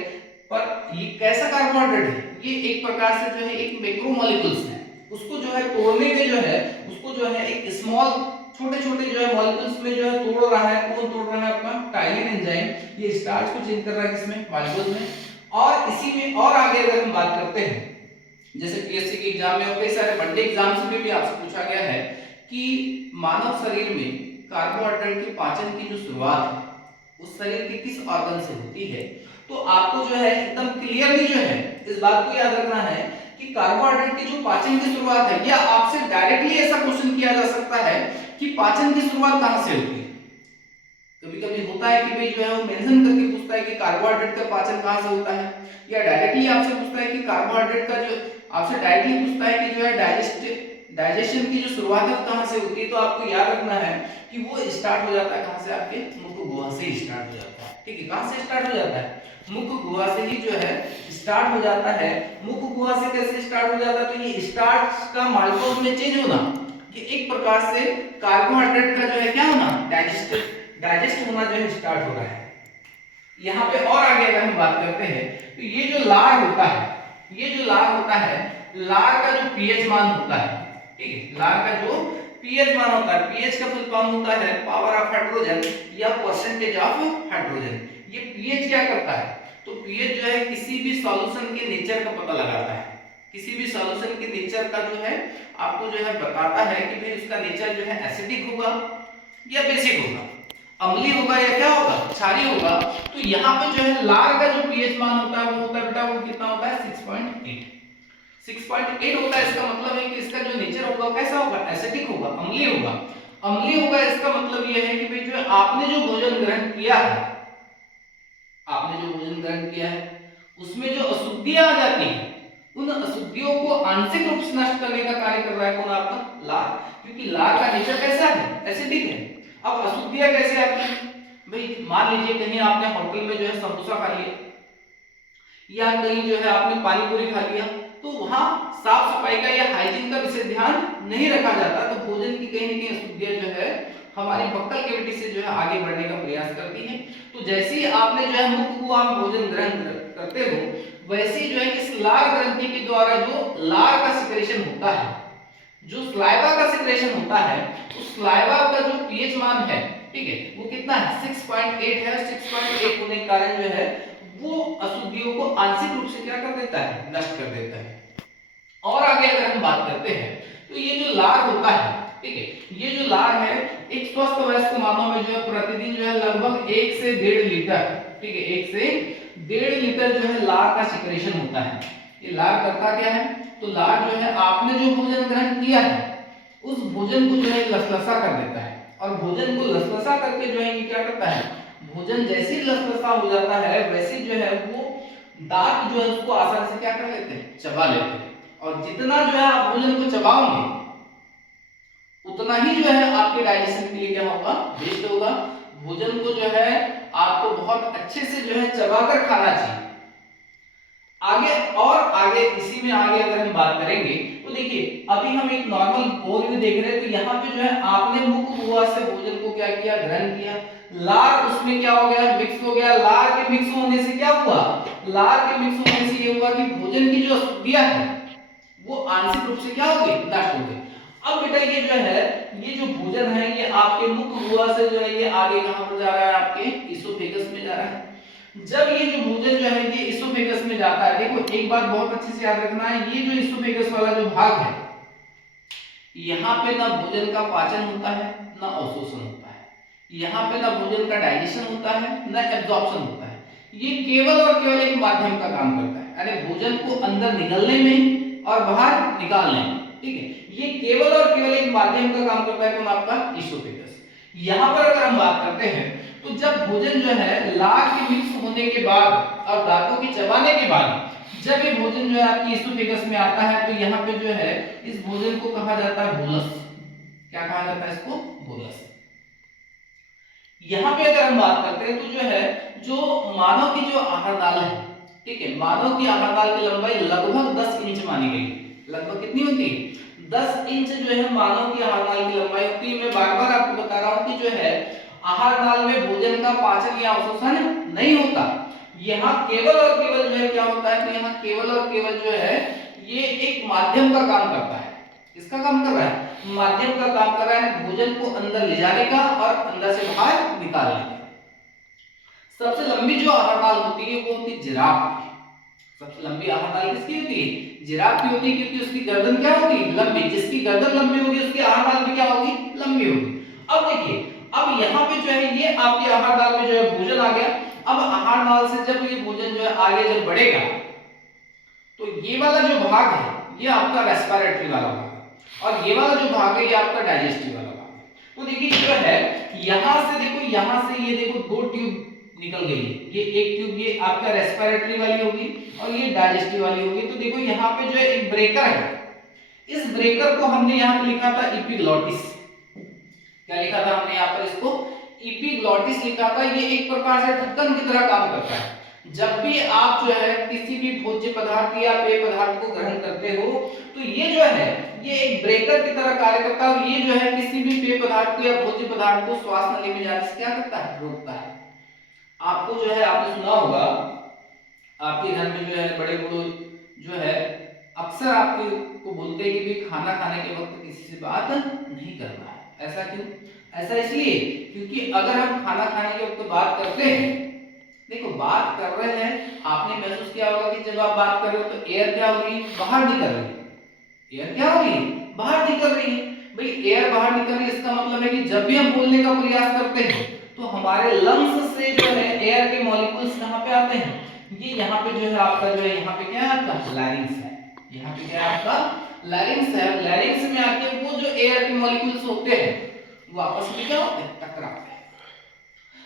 पर ये कैसा कार्बोहाइड्रेट है? ये एक प्रकार से जो है एक मैक्रोमोलेक्यूल्स है, उसको जो है तोड़ने में जो है उसको जो है एक स्मॉल छोटे छोटे जो है मॉलिक्यूल्स में जो है तोड़ रहा है। कौन तोड़ रहा है? अपना टाइलिन एंजाइम। ये स्टार्च को चेंज कर रहा है किसमें? माल्टोज में। और इसी में और आगे अगर हम बात करते हैं, जैसे पीएससी के एग्जाम में और कई सारे बड़े एग्जाम्स में भी आपसे पूछा गया है कि मानव शरीर में कार्बोहाइड्रेट के पाचन की जो शुरुआत है उस शरीर के किस ऑर्गन से होती है, तो आपको जो है एकदम क्लियरली जो है इस बात को याद रखना है कि कार्बोहाइड्रेट की जो पाचन की शुरुआत है, या आपसे डायरेक्टली ऐसा क्वेश्चन किया जा सकता है कि पाचन की शुरुआत कहां से होती है। कभी कभी होता है कि भाई जो है वो मेंशन करके पूछता है कि कार्बोहाइड्रेट का पाचन कहां से होता है, या डायरेक्टली आपसे पूछता है कि कार्बोहाइड्रेट का जो आपसे डायरेक्टली पूछता है कि जो है डाइजेशन की जो शुरुआत है कहां से होती है। तो आपको याद रखना है कि वो स्टार्ट हो जाता है कहां से? आपके मुख गुहा से स्टार्ट हो जाता है। ठीक है, कहां से स्टार्ट हो जाता है? मुख गुहा से ही जो है स्टार्ट हो जाता है। मुख गुहा से कैसे स्टार्ट हो जाता है? तो ये स्टार्च का माल्टोज में चेंज होना, ये एक प्रकार से कार्बोहाइड्रेट का जो है क्या होना? डाइजेस्ट होना जो है स्टार्ट हो रहा है। यहाँ पे और आगे अगर हम बात करते हैं तो ये जो लार होता है, ये जो लार होता है, लार का जो पीएच मान होता है, ठीक है, लार का जो पीएच मान होता है, पीएच का फुल फॉर्म होता है पावर ऑफ हाइड्रोजन या परसेंटेज ऑफ हाइड्रोजन। ये पीएच क्या करता है? तो पीएच जो है किसी भी सॉल्यूशन के नेचर का पता लगाता है। किसी भी सॉल्यूशन के नेचर का जो है आपको जो है बताता है कि भाई उसका नेचर जो है एसिडिक होगा या बेसिक होगा, अम्लीय होगा या क्या होगा? क्षारीय होगा। तो यहाँ पे जो है लार का जो पीएच मान होता है वो होता है बेटा, वो कितना होता है? 6.8। 6.8 होता है। इसका मतलब है कि इसका जो नेचर होगा कैसा होगा? एसिडिक होगा, अम्लीय होगा। अम्लीय होगा इसका मतलब ये है कि भाई जो है आपने जो भोजन ग्रहण किया है, आपने जो भोजन ग्रहण किया है उसमें जो अशुद्धियां आ जाती हैं, उन अशुद्धियों को आंशिक रूप से नष्ट करने का कार्य कर रहा है कौन? आपका लार। क्योंकि लार का नेचर कैसा है? एसिडिक है। अब अशुद्धियां कैसे आती हैं? भाई मान लीजिए कहीं आपने होटल में जो है समोसा खा लिया, या कहीं जो है आपने पानी पूरी खा लिया, तो वहां साफ सफाई का या हाइजीन का विशेष ध्यान नहीं रखा जाता, तो भोजन की कहीं न कहीं अशुद्धियां जो है हमारी बक्कल कैविटी से जो है आगे बढ़ने का प्रयास करती है। तो जैसे ही आपने जो है मुख गुहा में भोजन ग्रहण करते हो, वैसे ही जो है इस लार ग्रंथि के द्वारा जो लार का सिक्रेशन होता है, जो स्लाइवा का सिक्रेशन होता है, उस स्लाइवा का जो पीएच मान है, ठीक है, वो कितना है? 6.8 है। 6.8 होने के कारण जो है वो अशुद्धियों को आंशिक रूप से क्या कर देता है? नष्ट कर देता है। और आगे अगर हम बात करते हैं तो ये जो लार होता है, ठीक है, ये जो लार है एक स्वस्थ वयस्क मानव में जो है प्रतिदिन जो है लगभग 1 से 1.5 लीटर, ठीक है, 1 से 1.5 लीटर जो है लार का सिक्रेशन होता है। ये लार करता क्या है? तो लार जो है आपने जो भोजन ग्रहण किया है उस भोजन को जो है लसलसा कर देता है, और भोजन को लसलसा करके जो है ये क्या करता है? भोजन जैसे ही लसलसा हो जाता है वैसे जो है वो दांत जो है उसको आसानी से क्या कर लेते हैं? चबा लेते हैं। और जितना जो है आप भोजन को चबाओगे उतना ही जो है आपके डाइजेशन के लिए क्या होगा? बेस्ट होगा। भोजन को जो है आपको बहुत अच्छे से जो है चबाकर खाना चाहिए। आगे और आगे इसी में आगे अगर हम बात करेंगे तो देखिए अभी हम एक नॉर्मल ओवरव्यू देख रहे हैं, तो यहाँ पे जो है आपने मुख गुहा से भोजन को क्या किया? ग्रहण किया। लार उसमें क्या हो गया, मिक्स हो गया। लार के मिक्स होने से क्या हुआ, लार के मिक्स होने से ये हुआ कि भोजन की जो अशुद्धियां है वो आंशिक रूप से क्या हो गई, नष्ट हो गई। अब बेटा ये जो है, ये जो भोजन है ये आपके मुख गुहा से जो है ये आगे कहां पर जा रहा है, आपके इसोफेगस में जा रहा है। जब ये जो भोजन जो है ये इसोफेगस में जाता है, देखो एक बात बहुत अच्छे से याद रखना है, ये जो इसोफेगस वाला जो भाग है यहाँ पे ना भोजन का पाचन होता है ना अवशोषण होता है, यहाँ पे ना भोजन का डाइजेशन होता है ना एब्जॉर्प्शन होता है, ये केवल और केवल एक माध्यम का काम करता है, यानी भोजन को अंदर निकलने में और बाहर निकालने में, ठीक है, ये केवल और केवल एक माध्यम का काम करता है, कौन, आपका इसोफेगस। यहाँ पर अगर हम बात करते हैं तो जब भोजन जो है लार के मिक्स होने के बाद और दांतों के चबाने के बाद जब ये भोजन जो है आपकी इसोफेगस में आता है तो यहाँ पे जो है इस भोजन को कहा जाता है बोलस। क्या कहा जाता है इसको, बोलस। यहाँ पे अगर हम बात करते हैं तो जो है जो मानव की जो आहार नाल है, ठीक है, मानव की आहार नाल की लंबाई लगभग 10 इंच मानी गई। लगभग कितनी होती है, 10 इंच जो है मानव की आहार नाल की लंबाई होती है। मैं बार बार आपको बता रहा हूँ कि जो है आहार नाल में भोजन का पाचन या अवशोषण नहीं होता, यहाँ केवल और केवल जो है क्या होता है, तो यहाँ केवल और केवल जो है ये एक माध्यम का काम करता है। किसका काम कर रहा है, माध्यम का काम कर रहा है, भोजन को अंदर ले जाने का और अंदर से बाहर निकालने का। सबसे लंबी जो आहार नाल होती है वो होती है जिराफ की। सबसे लंबी आहार नाल किसकी होती है, जिराफ की होती है, क्योंकि उसकी गर्दन क्या होगी, लंबी। जिसकी गर्दन लंबी होगी उसकी आहार नाल भी क्या होगी, लंबी होगी। अब देखिए, अब यहाँ पे जो है ये आपके आहार नाल में जो है भोजन आ गया। अब आहार नाल से जब ये भोजन जो है आगे जब बढ़ेगा तो ये वाला जो भाग है ये आपका रेस्पिरेटरी वाला भाग है और ये वाला जो भाग है ये आपका डाइजेस्टिव वाला भाग है। तो देखिए जो है यहां से देखो, यहां से ये देखो दो ट्यूब निकल गई है, ये एक ट्यूब ये आपका रेस्पिरेटरी वाली होगी और ये डाइजेस्टिव वाली होगी। तो देखो यहाँ पे जो है एक ब्रेकर है, इस ब्रेकर को हमने यहाँ पे लिखा था एपिग्लॉटिस। क्या लिखा था हमने यहाँ पर, इसको एपिग्लॉटिस लिखा था। ये एक प्रकार से ढक्कन की तरह काम करता है। जब भी आप जो है किसी भी भोज्य पदार्थ या पेय पदार्थ को ग्रहण करते हो तो ये जो है ये एक ब्रेकर की तरह कार्य करता है और ये जो है किसी भी पेय पदार्थ को या भोज्य पदार्थ को श्वास नली में जाने से क्या करता है, रोकता है। आपको जो है आपने सुना होगा आपके घर में जो है बड़े बूढ़े जो है अक्सर आपको को बोलते हैं कि भाई खाना खाने के वक्त किसी से बात नहीं करना है। ऐसा क्यों, ऐसा इसलिए क्योंकि अगर हम खाना खाने के वक्त बात करते हैं, देखो बात कर रहे हैं, आपने महसूस किया होगा कि जब आप बात कर रहे हो तो एयर क्या हो रही है, बाहर निकल रही है। एयर क्या हो रही है, बाहर निकल रही है। भाई एयर बाहर निकल रही है इसका मतलब है कि जब भी हम बोलने का प्रयास करते हैं तो हमारे लंग्स से जो है एयर के मॉलिक्यूल्स कहां पे आते हैं, ये यहाँ पे जो है आपका जो है यहाँ पे क्या है, आपका लैरिंक्स है। यहाँ पे क्या है, आपका लैरिंक्स है। लैरिंक्स में आके वो जो एयर के मॉलिक्यूल्स होते हैं वो आपस में क्या होते हैं, टकराते हैं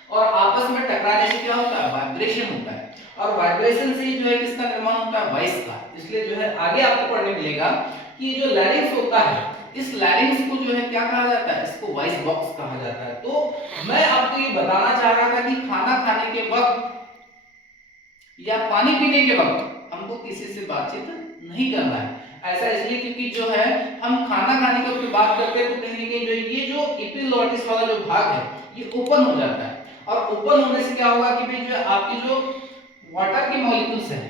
और आपस में टकराने से क्या होता है, वाइब्रेशन होता है और वाइब्रेशन से जो है किसका निर्माण होता है, वॉइस का। इसलिए जो है आगे आपको पढ़ने मिलेगा कि जो लैरिंक्स होता है इस लैरिंक्स को जो है क्या कहा जाता है, इसको वॉइस बॉक्स कहा जाता है। तो मैं आपको ये बताना चाह रहा था कि खाना खाने के वक्त या पानी पीने के वक्त हमको किसी से बातचीत नहीं करना है। ऐसा इसलिए क्योंकि जो है हम खाना खाने के वक्त बात करते हैं तो कहीं ना कहीं जो ये जो एपिग्लॉटिस वाला जो भाग है ये ओपन हो जाता है और ओपन होने से क्या होगा कि भाई जो आपकी जो वाटर के मॉलिक्यूल्स हैं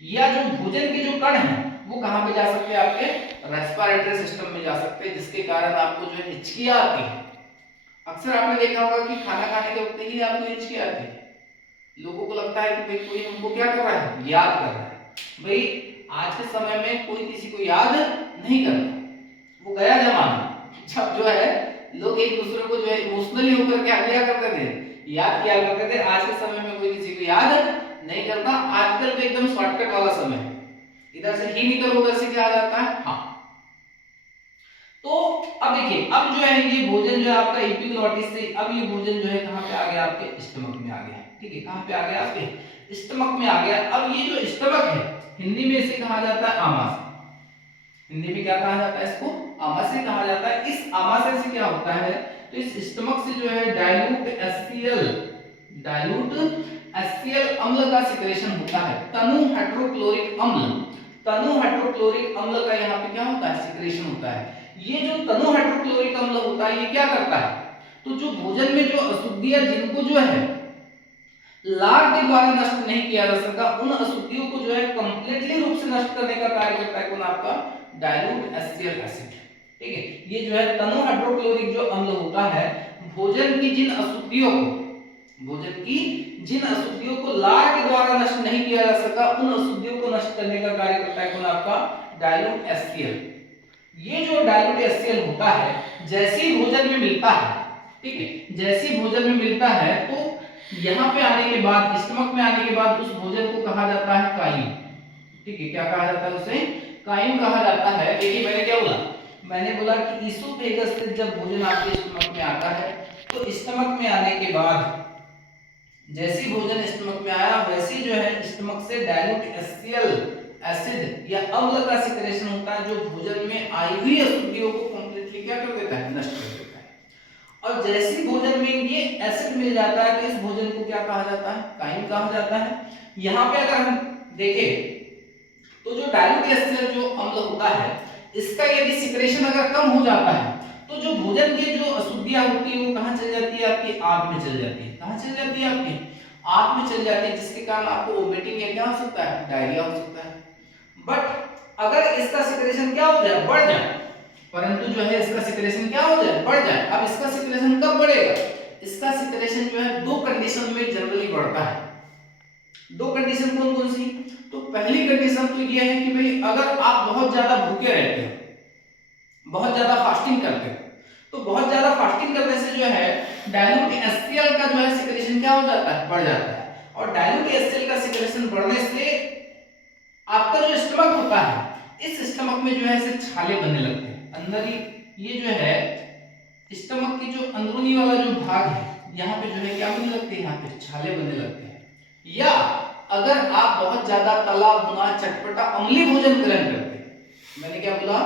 या जो भोजन के जो कण हैं वो कहां पे जा सकते हैं, आपके रेस्पिरेटरी सिस्टम में जा सकते हैं, जिसके कारण आपको जो है हिचकियां आती है। अक्सर आपने देखा होगा कि खाना खाने के वक्त ही आपको हिचकियां आती है। लोगों को लगता है कि भाई कोई हमको क्या कर रहा है, याद कर रहा है। भाई आज के समय में कोई किसी को याद नहीं करता, वो गया जमाना जब जो है लोग एक दूसरे को जो है इमोशनली होकर क्या किया करते थे, याद किया करते थे। आज के समय में कोई किसी को याद नहीं करता। आजकल तो एकदम शॉर्टकट वाला समय है, इधर से ही निकल उधर से क्या आ जाता है। हाँ, तो अब देखिए अब जो है ये भोजन जो है आपका एपिग्लॉटिस से अब ये भोजन जो है कहां पे आ गया, आपके स्टमक में आ गया। ठीक है, कहां पे आ गया, आपके स्टमक में आ गया। अब ये जो स्टमक है हिंदी में इसे कहा जाता है आमाशय। हिंदी में क्या कहा जाता है, इसको आमाशय कहा जाता है। इस आमाशय से क्या होता है, तो इस स्टमक से जो है डाइल्यूट एचसीएल अम्ल का सिक्रेशन होता है। तनु हाइड्रोक्लोरिक अम्ल, तनु हाइड्रोक्लोरिक अम्ल का यहाँ पे क्या होता है, सिक्रेशन होता है। ये जो तनु हाइड्रोक्लोरिक अम्ल होता है ये क्या करता है, तो जो भोजन में जो अशुद्धियां जिनको जो है लार के द्वारा नष्ट नहीं किया जा सका, उन अशुद्धियों को जो है कंप्लीटली रूप से नष्ट करने का कार्य करता है कौन? आपका डाइल्यूट एचसीएल एसिड। ठीक है, ये जो है तनु हाइड्रोक्लोरिक जो अम्ल होता है, भोजन की जिन अशुद्धियों को लार के द्वारा नष्ट नहीं किया जा सका, उन अशुद्धियों को नष्ट करने का कार्य करता है कौन? आपका डाइल्यूट एचसीएल। ये जो डाइल्यूट एचसीएल होता है, जैसे ही भोजन में मिलता है, ठीक है, जैसे ही भोजन में मिलता है तो यहाँ पे आने के बाद, स्टमक में आने के बाद उस भोजन को कहा जाता है काइम। ठीक है, क्या कहा जाता है उसे? काइम कहा जाता है। देखिए मैंने क्या बोला? मैंने बोला कि ईसोफेगस से जब भोजन आपके स्टमक में आता है, तो स्टमक में आने के बाद जैसे ही भोजन स्टमक में आया, वैसे ही जो है स्टमक से डाइल्यूट एचसीएल एसिड या अम्ल का सिक्रेशन होता है, जो भोजन में आई हुई अशुद्धियों को कंप्लीटली क्या कर देता है? नष्ट कर देता है। और जैसे ही भोजन में ये एसिड मिल जाता है, तो इस भोजन को क्या कहा जाता है? काइम कहा जाता है। यहाँ पे अगर हम देखें तो जो डाइल्यूट एचसीएल जो अम्ल होता है, इसका यदि सिक्रेशन अगर कम हो जाता है, तो जो भोजन की जो अशुद्धियां होती है वो कहां चल जाती है? आपकी आंत में चल जाती है। कहां चल जाती है? आपकी आंत में चल जाती है, जिसके कारण आपको वोमिटिंग या क्या हो सकता है? डायरिया हो सकता है। बट अगर इसका सिक्रेशन क्या हो जाए? बढ़ जाए, परंतु जो है इसका सिक्रेशन क्या हो जाए? बढ़ जाए। अब इसका सिक्रेशन कब बढ़ेगा? इसका सिक्रेशन जो है दो कंडीशन में जनरली बढ़ता है। दो कंडीशन कौन कौन सी? तो पहली कंडीशन तो ये है कि भाई अगर आप बहुत ज्यादा भूखे रहते हो, बहुत ज्यादा फास्टिंग करते हो, तो बहुत ज्यादा फास्टिंग करने से जो है डाइल्यूट एचसीएल का जो है सिक्रेशन क्या हो जाता है? बढ़ जाता है। और डाइल्यूट एचसीएल का सिक्रेशन बढ़ने से आपका जो स्टमक होता है, इस स्टमक में जो है ऐसे छाले बनने लगते हैं अंदर ही। ये जो है स्टमक की जो अंदरूनी वाला जो भाग है, यहाँ पे जो है क्या बनने लगते हैं? यहाँ पे छाले बनने लगते हैं। या अगर आप बहुत ज्यादा तला भुना चटपटा अम्लीय भोजन ग्रहण करते हैं, मैंने क्या बोला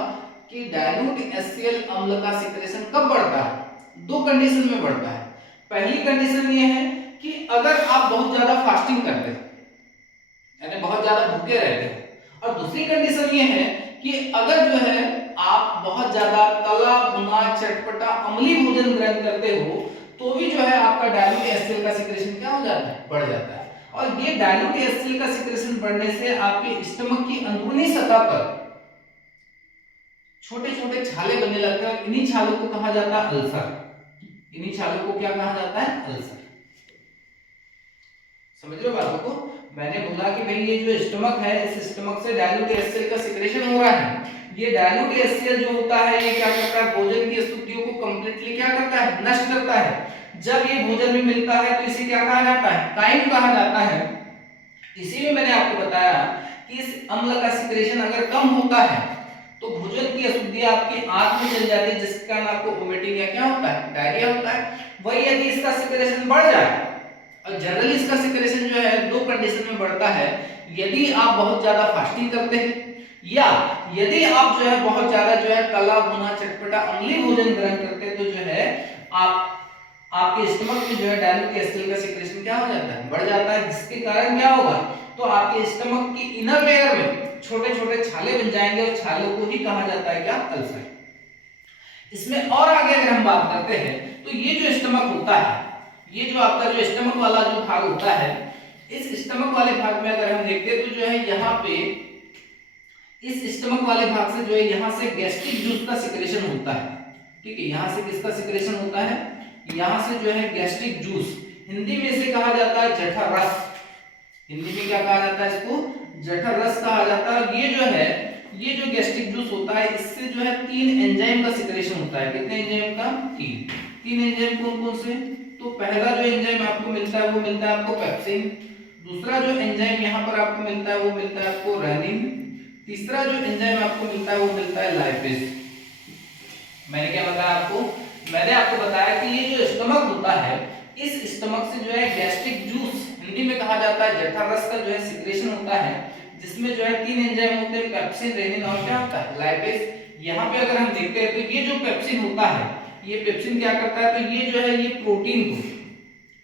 कि डाइल्यूट एचसीएल अम्ल का सिक्रेशन कब बढ़ता है? दो कंडीशन में बढ़ता है। पहली कंडीशन ये है कि अगर आप बहुत ज्यादा फास्टिंग करते हैं, यानी बहुत ज्यादा भूखे रहते हैं। और दूसरी कंडीशन ये है कि अगर जो है आप बहुत ज्यादा तला भुना चटपटा अम्लीय भोजन ग्रहण करते हो, तो भी जो है आपका डाइल्यूट एचसीएल का सिक्रेशन क्या हो जाता है? बढ़ जाता है। और ये डाइल्यूट एचसीएल का सिक्रेशन बढ़ने से आपके स्टमक की अंदरूनी सतह पर छोटे छोटे छाले बनने लगते हैं, और इन्हीं छालों को कहा जाता है अल्सर। इन्हीं छालों को क्या कहा जाता है? अल्सर। समझ रहे हो बातों को? मैंने बोला कि भाई ये जो स्टमक है, इस स्टमक से डाइल्यूट एचसीएल का सिक्रेशन हो रहा है। ये डाइल्यूट एचसीएल जो होता है, ये क्या करता है? भोजन की अशुद्धियों को कंप्लीटली क्या करता है? नष्ट करता है। जब ये भोजन में मिलता है तो इसे क्या कहा जाता है? काइम कहा जाता है। इसी में मैंने आपको बताया कि इस अम्ल का सिक्रेशन अगर कम होता है, तो भोजन की अशुद्धियां आपकी आंत में चल जाती है, जिसके कारण आपको वोमिटिंग या क्या होता है? डायरिया होता है। वही यदि इसका सिक्रेशन बढ़ जाए, और जनरली इसका सिक्रेशन जो है दो कंडीशन में बढ़ता है। यदि आप बहुत ज्यादा फास्टिंग करते हैं, या यदि आप जो है बहुत ज्यादा जो है तला भुना चटपटा अम्लीय भोजन ग्रहण करते हैं, तो जो है आपके स्टमक में जो है डाइल्यूट एचसीएल का सिक्रेशन क्या हो जाता है? बढ़ जाता है, जिसके कारण क्या होगा? तो आपके स्टमक की इनर लेयर में छोटे छोटे छाले बन जाएंगे, और छालों को ही कहा जाता है क्या? अल्सर। इसमें और आगे अगर हम बात करते हैं, तो ये जो स्टमक होता है, ये जो आपका जो स्टमक वाला जो भाग होता है, इस स्टमक वाले भाग में अगर हम देखते हैं, तो जो है यहाँ पे इस स्टमक वाले भाग से जो है यहाँ से गैस्ट्रिक जूस का सिक्रेशन होता है। ठीक है, यहाँ से किसका सिक्रेशन होता है? यहाँ से जो है गैस्ट्रिक जूस, हिंदी में इसे कहा जाता है जठर रस। हिंदी में क्या कहा जाता है? इसको जठर रस कहा जाता है। ये जो है, ये जो गैस्ट्रिक जूस होता है, इससे जो है 3 एंजाइम का सिक्रेशन होता है। कितने एंजाइम का? 3 एंजाइम कौन कौन से? तो पहला जो एंजाइम आपको मिलता है वो मिलता है आपको पेप्सिन। दूसरा जो एंजाइम यहाँ पर आपको मिलता है वो मिलता है आपको रेनिन। तीसरा जो एंजाइम आपको मिलता है वो मिलता है लाइपेज। मैंने क्या बताया आपको? मैंने आपको बताया कि ये जो स्टमक होता है, इस स्टमक से जो है गैस्ट्रिक जूस, हिंदी में कहा जाता है जठर रस का जो है सिक्रेशन होता है, जिसमें जो है 3 एंजाइम होते हैं, पेप्सिन, रेनिन और क्या होता है? लाइपेज। यहाँ पे अगर हम देखते हैं, तो ये जो पेप्सिन होता है, ये पेप्सिन क्या करता है? तो ये जो है ये प्रोटीन को,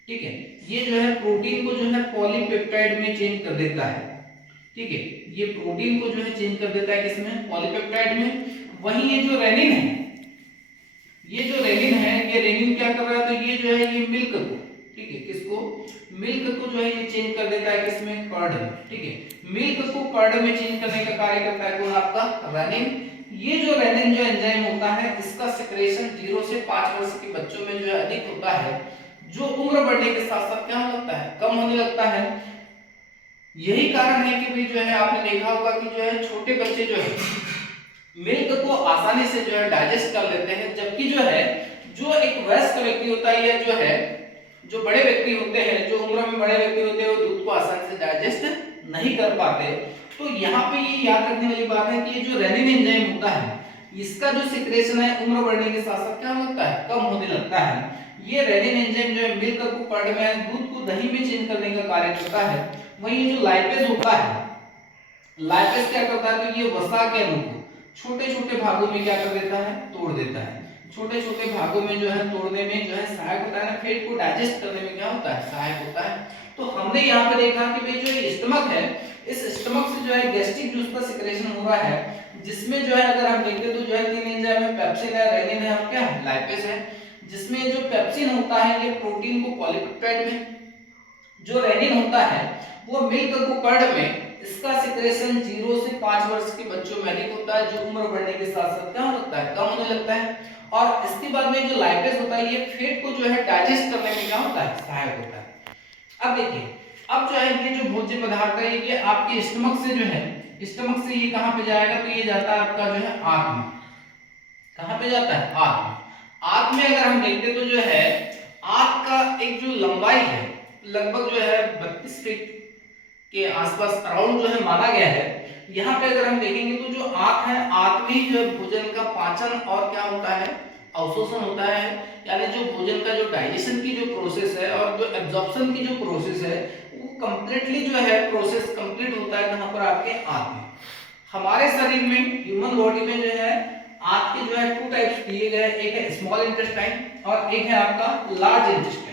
ठीक है, ये जो है प्रोटीन को जो है पॉलीपेप्टाइड में चेंज कर देता है। ठीक है, ये प्रोटीन को जो है चेंज कर देता है किसमें? पॉलीपेप्टाइड में। वहीं ये जो रेनिन है, ये जो रेनिन है, ये रेनिन क्या कर रहा है, तो ये जो है ये मिल्क को, ठीक है, किसको, मिल्क को जो है ये चेंज कर देता है किसमें, कर्ड में, ठीक है, मिल्क को कर्ड में चेंज करने का कार्य करता है कौन, आपका रेनिन। ये जो रेनिन जो एंजाइम होता है, इसका सेक्रेशन 0 से 5 वर्ष के बच्चों में जो है अधिक होता है, जो उम्र बढ़ने के साथ साथ क्या लगता है, कम होने लगता है। यही कारण है कि भाई जो है आपने देखा होगा कि जो है छोटे बच्चे जो है मिल्क को आसानी से जो है डाइजेस्ट कर लेते हैं, जबकि जो है जो एक वयस्क व्यक्ति होता है या जो है जो बड़े व्यक्ति होते हैं, जो उम्र में बड़े व्यक्ति होते हैं, वो दूध को आसानी से डाइजेस्ट नहीं कर पाते। तो यहाँ पे ये याद रखने वाली बात है कि ये जो रेनिन एंजाइम होता है, इसका जो सिक्रेशन है उम्र बढ़ने के साथ साथ क्या होता है, कम होने लगता है। ये रेनिन एंजाइम जो है मिल्क को कर्ड में, दूध को दही में चेंज करने का कार्य करता है। वहीं जो लाइपेज होता है, लाइपेज क्या करता है, तो ये वसा के अणु को छोटे छोटे भागों में क्या कर देता है, तोड़ देता है। छोटे छोटे भागों में जो है तोड़ने में जो है सहायक होता है, फैट को डाइजेस्ट करने में क्या होता है, सहायक होता है। तो हमने यहाँ पे देखा कि भाई जो ये स्टमक है, इस स्टमक से जो है गैस्ट्रिक जूस का सिक्रेशन हो रहा है, जिसमें जो है अगर हम देखते तो जो है 3 एंजाइम है, पेप्सिन है, रेनिन है और क्या है, लाइपेज है। जिसमें जो पेप्सिन होता है ये प्रोटीन को पॉलीपेप्टाइड में, जो रेनिन होता है वो मिल्क को कर्ड में, इसका सिक्रेशन 0 से 5 वर्ष के बच्चों में अधिक होता है, जो उम्र बढ़ने के साथ साथ क्या होता है, कम होने लगता है। और इसके बाद में जो लाइपेज होता है, ये फैट को जो है डाइजेस्ट करने में क्या होता है, सहायक होता है। अब देखिए, अब जो है ये जो भोज्य पदार्थ है, ये आपके स्टमक से जो है, स्टमक से ये कहां पे जाएगा, तो ये जाता है आपका जो है आंत में। कहां पे जाता है, आंत में। आंत में अगर हम देखते तो जो है आंत का एक जो लंबाई है लगभग जो है 32 फीट के आसपास अराउंड जो है माना गया है। यहाँ पे अगर हम देखेंगे तो जो आंत है, आंत में जो भोजन का पाचन और क्या होता है, अवशोषण होता है, यानी जो भोजन का जो डाइजेशन की जो प्रोसेस है और जो एब्जॉर्प्शन की जो प्रोसेस है, वो कंप्लीटली जो है प्रोसेस कंप्लीट होता है कहां पर, आपके आंत में। हमारे शरीर में, ह्यूमन बॉडी में जो है आंत के जो है 2 टाइप्स दिए गए, एक है स्मॉल इंटेस्टाइन और एक है आपका लार्ज इंटेस्टाइन।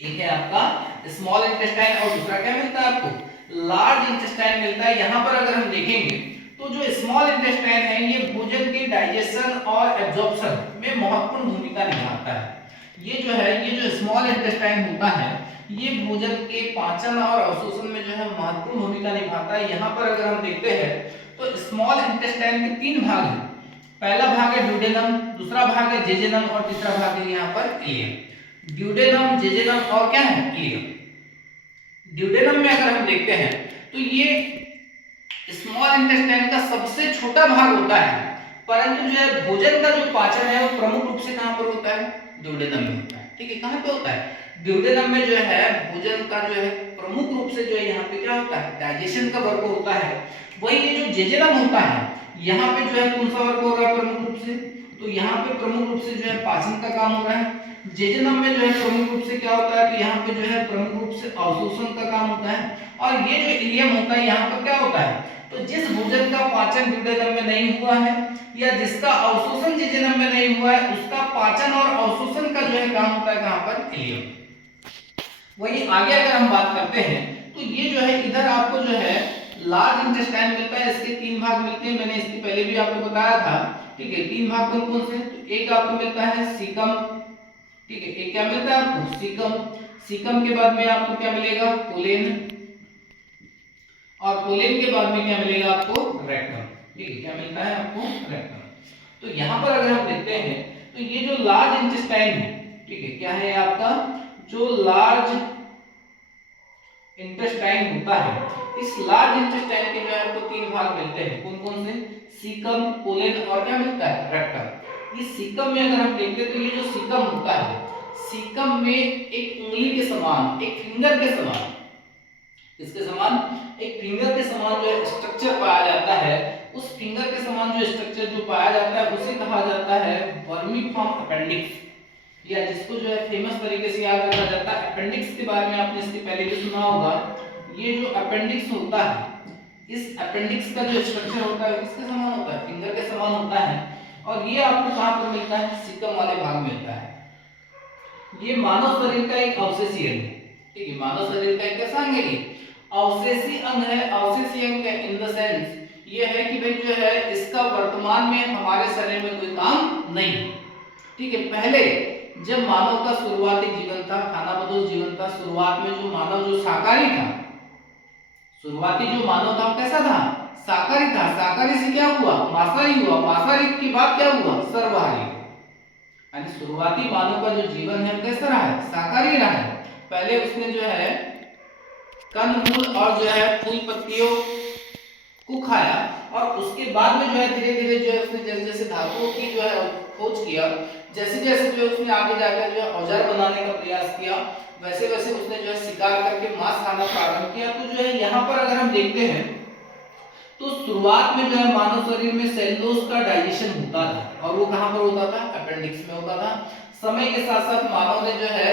एक है आपका स्मॉल इंटेस्टाइन और दूसरा क्या मिलता है आपको, लार्ज इंटेस्टाइन मिलता है। यहाँ पर अगर हम देखेंगे तो जो स्मॉल इंटेस्टाइन है, ये भोजन के डाइजेशन और एब्जॉर्प्शन में महत्वपूर्ण भूमिका निभाता है। ये जो है, ये जो स्मॉल इंटेस्टाइन होता है, ये भोजन के पाचन और अवशोषण में जो है महत्वपूर्ण भूमिका निभाता है। यहाँ पर अगर हम देखते हैं तो स्मॉल इंटेस्टाइन के 3 भाग हैं। पहला भाग है ड्यूडेनम, दूसरा भाग है जेजेनम और तीसरा भाग है यहाँ पर इलियम। ड्यूडेनम, जेजेनम और क्या है, इलियम। ड्यूडेनम में अगर हम देखते हैं तो ये स्मॉल इंटेस्टाइन का सबसे छोटा भाग होता है, परंतु जो है भोजन का जो पाचन है वो प्रमुख रूप से कहां पर होता है, ड्यूडेनम में होता है। ठीक है, कहां पे होता है, ड्यूडेनम में जो है भोजन का जो है प्रमुख रूप से जो है यहाँ पे क्या होता है, डाइजेशन का वर्क होता है। वही ये जो जेजेनम होता है, यहाँ पे जो है कौन सा वर्क हो रहा है प्रमुख रूप से, तो यहाँ पे प्रमुख रूप से जो है पाचन का काम हो रहा है। जेजेनम में जो है प्रमुख रूप से क्या होता है, तो यहाँ पे जो है प्रमुख रूप से अवशोषण का काम होता है। और ये जो इलियम होता है, यहाँ पर क्या होता है, तो जिस भोजन का पाचन ड्यूडेनम में नहीं हुआ है या जिसका अवशोषण जेजेनम में नहीं हुआ है, उसका पाचन और अवशोषण का जो है काम होता है कहां पर, इलियम। वही आगे अगर हम बात करते हैं तो ये जो है इधर आपको जो है लार्ज इंटेस्टाइन मिलता है, इसके 3 भाग मिलते हैं, मैंने इसके पहले भी आपको बताया था। ठीक है, 3 भाग कौन कौन से, तो एक आपको मिलता है सीकम, ठीक है, एक क्या मिलता है आपको, सीकम। सीकम के बाद में आपको क्या मिलेगा, कोलेन, और कोलेन के बाद में क्या मिलेगा आपको, रेक्टम। ठीक है, क्या मिलता है आपको, रेक्टम। तो यहाँ पर अगर हम देखते हैं तो ये जो लार्ज इंटेस्टाइन है, ठीक है, क्या है आपका, जो लार्ज इंटेस्टाइन होता है, इस लार्ज इंटेस्टाइन के जो है आपको 3 भाग मिलते हैं, कौन कौन से, सीकम, कोलेन और क्या मिलता है, रेक्टम। इस सीकम में अगर हम देखते हैं तो ये जो सीकम होता है, सीकम में एक उंगली के समान, एक फिंगर के समान, इसके समान एक फिंगर के समान जो स्ट्रक्चर पाया जाता है, उस फिंगर के समान जो स्ट्रक्चर जो पाया जाता है उसे कहा जाता है वर्मीफॉर्म अपेंडिक्स, या जिसको जो है फेमस तरीके से याद रखा जाता है अपेंडिक्स के बारे में आपने इसके पहले भी सुना होगा। ये जो अपेंडिक्स होता है, इस अपेंडिक्स का जो स्ट्रक्चर होता है किसके समान होता है, फिंगर के समान होता है। और ये आपको कहां पर मिलता है, सीकम वाले भाग में मिलता है। ये मानव शरीर का एक अवशेषीय अंग है। ठीक है, मानव शरीर का एक कैसा अंग है, ये अवशेषीय अंग है। अवशेषीय अंग इन द सेंस ये है कि भाई जो है इसका वर्तमान में हमारे शरीर में कोई काम नहीं है, ठीक है, पहले जब मानव का शुरुआती जीवन था, खानाबदोश जीवन था, शुरुआत में जो मानव जो शाकाहारी था, शुरुआती जो मानव था वो कैसा था, शाकाहारी था। शाकाहारी से क्या हुआ, मांसाहारी हुआ। मांसाहारी के बाद क्या हुआ, सर्वाहारी। यानी शुरुआती मानव का जो जीवन है कैसा रहा है, शाकाहारी रहा है। पहले उसने जो है कंद मूल और जो है फूल पत्तियों को खाया, और उसके बाद में जो है धीरे धीरे जो है उसने जैसे जैसे धातुओं की जो है खोज किया, जैसे जैसे जो उसने आगे जाकर जो है औजार बनाने का प्रयास किया, वैसे वैसे उसने जो है शिकार करके मांस खाना प्रारंभ किया। तो जो है यहाँ पर अगर हम देखते हैं तो शुरुआत में जो है मानव शरीर में सेलुलोज का डाइजेशन होता था, और वो कहाँ पर होता था, अपेंडिक्स में होता था। समय के साथ साथ मानव ने जो है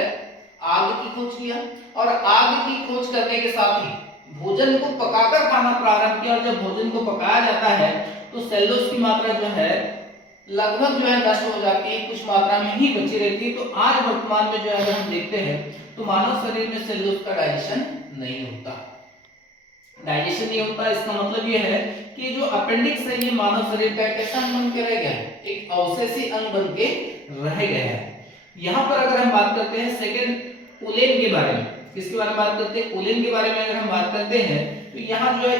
आग की खोज किया, और आग की खोज करने के साथ ही भोजन को पकाकर खाना प्रारंभ किया। और जब भोजन को पकाया जाता है तो सेलुलोज की मात्रा जो है लगभग जो है नष्ट हो जाती है, कुछ मात्रा में ही बची रहती है। तो आज वर्तमान में जो है अगर हम देखते हैं तो मानव शरीर में सेलुलोज का डाइजेशन नहीं होता। डाइजेशन नहीं होता, इसका मतलब ये है कि जो अपेंडिक्स है ये मानव शरीर का कैसा अंग बन के रह गया है, एक अवशेषी अंग बन के रह गया है। यहाँ पर अगर हम बात करते हैं सेकंड कोलेन के बारे में, किसके बारे में बात करते हैं, कोलेन के बारे में अगर हम बात करते हैं तो यहाँ जो है